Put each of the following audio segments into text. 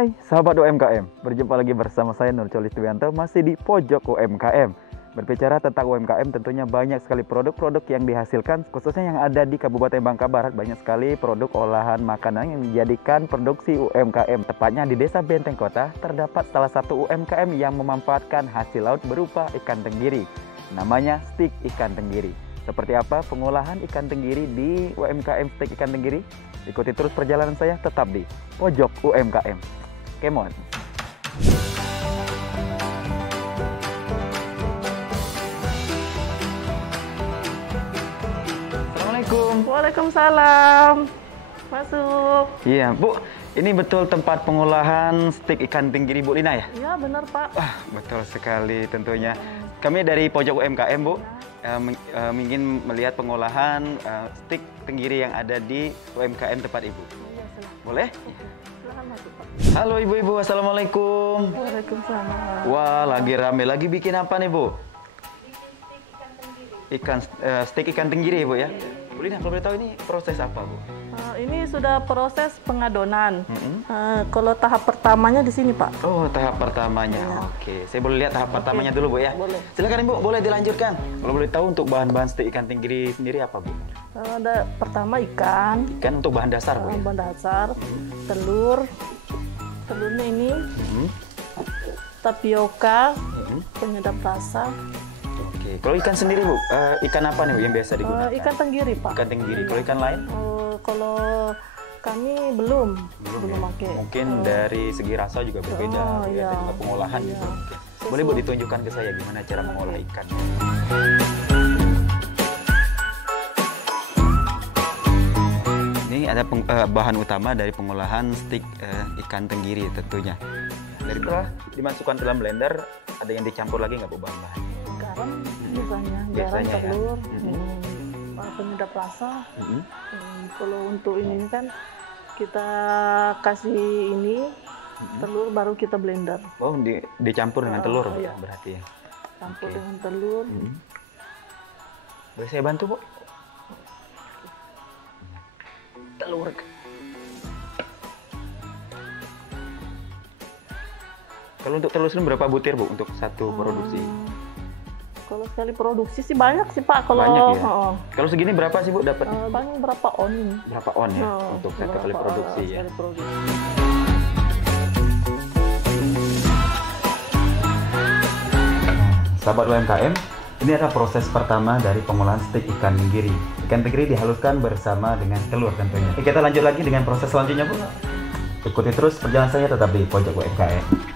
Hai sahabat UMKM, berjumpa lagi bersama saya Nur Colistianto masih di pojok UMKM. Berbicara tentang UMKM tentunya banyak sekali produk-produk yang dihasilkan, khususnya yang ada di Kabupaten Bangka Barat. Banyak sekali produk olahan makanan yang dijadikan produksi UMKM. Tepatnya di Desa Benteng Kota terdapat salah satu UMKM yang memanfaatkan hasil laut berupa ikan tenggiri. Namanya Stik Ikan Tenggiri. Seperti apa pengolahan ikan tenggiri di UMKM Stik Ikan Tenggiri? Ikuti terus perjalanan saya tetap di pojok UMKM. Come on. Assalamualaikum. Waalaikumsalam. Masuk. Iya, Bu. Ini betul tempat pengolahan stik ikan tenggiri Bu Lina ya? Iya, benar, Pak. Betul sekali tentunya. Kami dari pojok UMKM, Bu. Ingin melihat pengolahan stik tenggiri yang ada di UMKM tempat Ibu. Iya, silahkan. Boleh? Silahkan masuk, Pak. Halo Ibu-Ibu, Assalamualaikum. Waalaikumsalam. Wah, lagi rame. Lagi bikin apa nih, Bu? Stik ikan tenggiri, Bu ya? Bu Lina, kalau boleh tahu ini proses apa, Bu? Ini sudah proses pengadonan. Kalau tahap pertamanya di sini, Pak. Oh, tahap pertamanya. Ya. Oke, saya boleh lihat tahap pertamanya dulu, Bu ya? Boleh. Silakan, Ibu, boleh dilanjutkan. Kalau boleh tahu untuk bahan-bahan stik ikan tenggiri sendiri apa, Bu? Ada pertama ikan, Ikan untuk bahan dasar, Bu ya? bahan dasar, telur. Telurnya ini tapioka, penyedap rasa. Oke, kalau ikan sendiri, Bu, ikan apa nih, Bu, yang biasa digunakan? Ikan tenggiri, Pak. Ikan tenggiri. Kalau ikan lain? Kalau kami belum Ya? pakai. Mungkin dari segi rasa juga berbeda, Bu, ya, iya. dan juga pengolahan juga. Oke. Boleh, Bu, ditunjukkan ke saya gimana cara mengolah ikan? Ini ada bahan utama dari pengolahan stik ikan tenggiri tentunya. Dari setelah dimasukkan ke dalam blender, ada yang dicampur lagi nggak, Bu, bahan-bahan? Garam biasanya, Biasanya, ya. telur, penyedap rasa. Kalau untuk ini kan kita kasih ini telur baru kita blender. Oh, dicampur dengan telur, Bu, iya. berarti ya? Campur Oke. dengan telur. Boleh saya bantu, Bu? Telur. Kalau untuk telur sendiri berapa butir, Bu, untuk satu produksi? Kalau sekali produksi sih banyak sih, Pak. Kalau Banyak ya? Kalau segini berapa sih, Bu, dapat? paling berapa on ini? Berapa on ya untuk satu kali produksi ya? Sekali produksi. Sahabat UMKM, ini adalah proses pertama dari pengolahan stik ikan tenggiri. Ikan tenggiri dihaluskan bersama dengan telur tentunya. Oke, kita lanjut lagi dengan proses selanjutnya, Bu. Ikuti terus perjalanan saya tetap di pojok UMKM.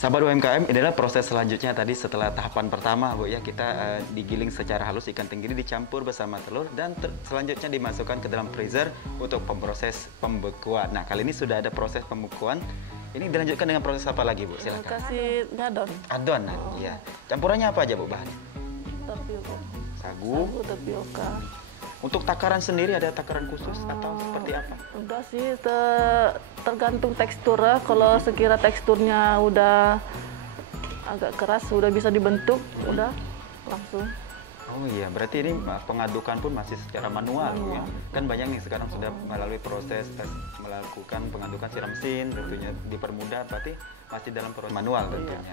Sahabat UMKM, ini adalah proses selanjutnya tadi setelah tahapan pertama, Bu ya, kita digiling secara halus ikan tenggiri dicampur bersama telur dan selanjutnya dimasukkan ke dalam freezer untuk proses pembekuan. Nah, kali ini sudah ada proses pembekuan. Ini dilanjutkan dengan proses apa lagi, Bu? Silakan. Kasih ngadon. Adonan, iya. Campurannya apa aja, Bu, bahan? Tapioka. Sagu. Tapioka. Untuk takaran sendiri ada takaran khusus atau seperti apa? Udah sih tergantung teksturnya. Kalau sekira teksturnya udah agak keras, udah bisa dibentuk, udah langsung. Oh iya, berarti ini pengadukan pun masih secara manual, Bu ya. Kan banyak nih sekarang sudah melalui proses melakukan pengadukan secara mesin, tentunya dipermudah, berarti masih dalam proses manual tentunya.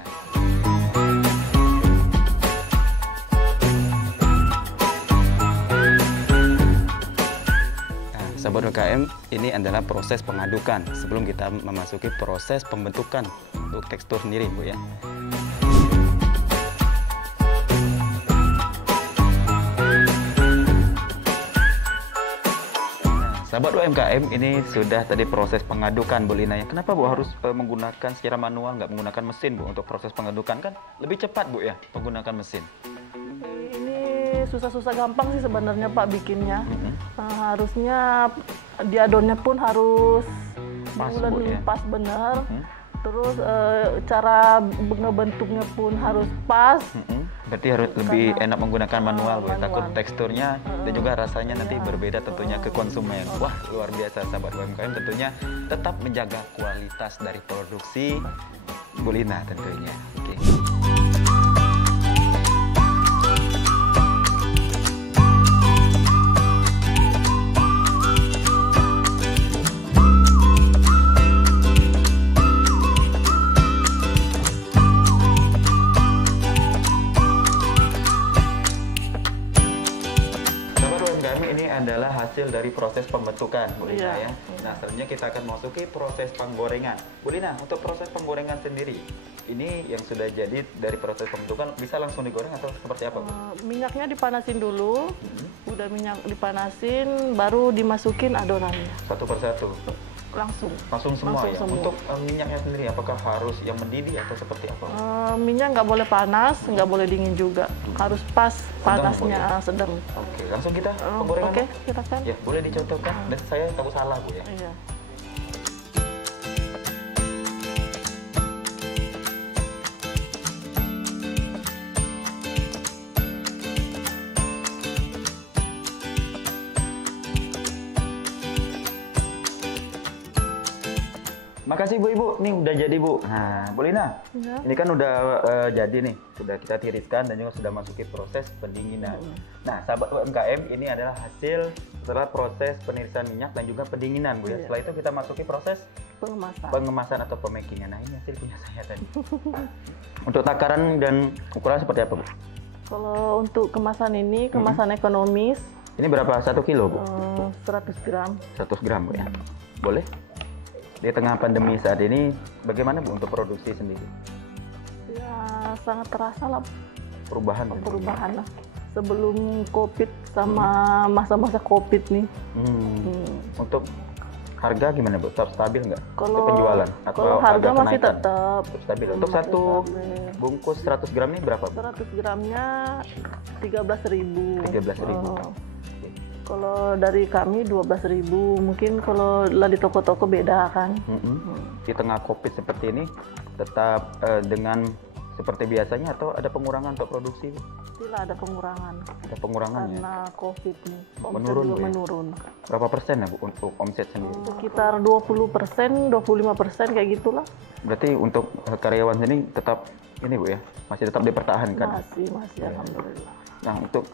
Sahabat UMKM, ini adalah proses pengadukan sebelum kita memasuki proses pembentukan untuk tekstur sendiri, Bu ya. Sahabat UMKM, ini sudah tadi proses pengadukan, Bu Lina ya. Kenapa, Bu, harus menggunakan secara manual, nggak menggunakan mesin, Bu, untuk proses pengadukan? Kan lebih cepat, Bu ya, menggunakan mesin. Ini susah-susah gampang sih sebenarnya, Pak, bikinnya. Harusnya diadonnya pun harus Pas, bulan Bu, ya. pas benar. Terus cara ngebentuknya pun harus pas. Berarti harus lebih enak menggunakan manual, Bu. Takut manual. teksturnya dan juga rasanya nanti berbeda tentunya ke konsumen. Wah, luar biasa sahabat UMKM, tentunya tetap menjaga kualitas dari produksi Bu Lina tentunya. Oke. adalah hasil dari proses pembentukan, Bu Lina Iya. ya. Nah, selanjutnya kita akan masuki proses penggorengan. Bu Lina, untuk proses penggorengan sendiri, ini yang sudah jadi dari proses pembentukan bisa langsung digoreng atau seperti apa, Bu? Minyaknya dipanasin dulu, udah minyak dipanasin, baru dimasukin adonannya. Satu persatu. Langsung semua Langsung ya. semua. Untuk minyaknya sendiri, apakah harus yang mendidih atau seperti apa, Bu? Minyak nggak boleh panas, nggak boleh dingin juga, harus pas panasnya, sedang. Oke, langsung kita penggorengan. Oke, Bu? silakan. Ya, boleh dicontohkan. Dan saya takut salah, Bu ya. Iya. Makasih Bu Ibu, nih udah jadi Bu. Nah, Bu Lina, Ya. ini kan udah jadi nih, sudah kita tiriskan dan juga sudah masuki proses pendinginan. Nah, sahabat UMKM, ini adalah hasil setelah proses penirisan minyak dan juga pendinginan Bu ya. Iya. Setelah itu kita masuki proses Pengemasan. pengemasan atau pemakingan. Nah, ini hasil punya saya tadi. Untuk takaran dan ukuran seperti apa Bu? Kalau untuk kemasan ini, kemasan ekonomis, Ini berapa? 1 kilo Bu? 100 gram. 100 gram Bu ya. Boleh? Di tengah pandemi saat ini, bagaimana Bu untuk produksi sendiri? Ya, sangat terasa lah Perubahan? perubahan lah. Sebelum COVID sama masa-masa COVID nih. Untuk harga gimana Bu? Tetap stabil nggak? Kalau Untuk penjualan? kalau harga ada masih kenaikan? tetap Tetap stabil. Untuk masih satu stabil. bungkus 100 gram ini berapa Bu? 100 gramnya 13.000. 13.000. Kalau dari kami 12.000. Mungkin kalau lah di toko-toko beda kan. Di tengah COVID seperti ini, tetap dengan seperti biasanya atau ada pengurangan untuk produksi Bu? Pastilah ada pengurangan Ada pengurangan ya? karena COVID nih. Omset Menurun, juga Bu, ya? menurun. Berapa persen ya Bu untuk omset sendiri? Sekitar 20%, 25% kayak gitulah. Berarti untuk karyawan sini tetap ini Bu ya, masih tetap dipertahankan. Masih alhamdulillah. Nah, untuk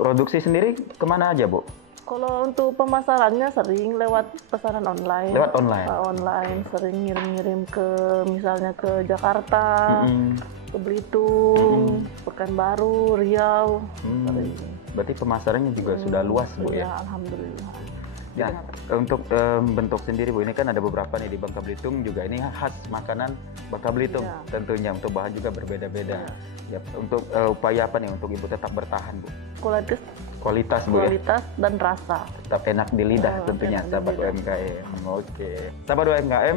produksi sendiri kemana aja Bu? Kalau untuk pemasarannya sering lewat pesanan online. Lewat online? Online, sering ngirim-ngirim ke misalnya ke Jakarta, ke Belitung, Pekanbaru, Riau. Sering. Berarti pemasarannya juga sudah luas Bu ya? Alhamdulillah. Nah, untuk bentuk sendiri Bu, ini kan ada beberapa nih di Bangka Belitung juga ini khas makanan Bangka Belitung. Iya. Tentunya untuk bahan juga berbeda-beda. Ya, untuk upaya apa nih untuk Ibu tetap bertahan Bu? Kualitas Bu ya? Kualitas dan rasa. Tetap enak di lidah tentunya enak di sahabat lidah. UMKM. Oke. Sahabat UMKM,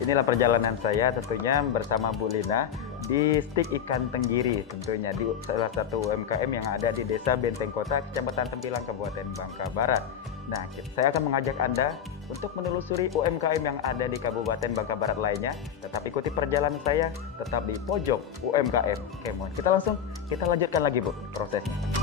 inilah perjalanan saya tentunya bersama Bu Lina di Stik Ikan Tenggiri, tentunya di salah satu UMKM yang ada di Desa Benteng Kota, Kecamatan Tempilang, Kabupaten Bangka Barat. Nah, saya akan mengajak Anda untuk menelusuri UMKM yang ada di Kabupaten Bangka Barat lainnya. Tetap ikuti perjalanan saya, tetap di pojok UMKM. Oke, kita lanjutkan lagi Bu prosesnya.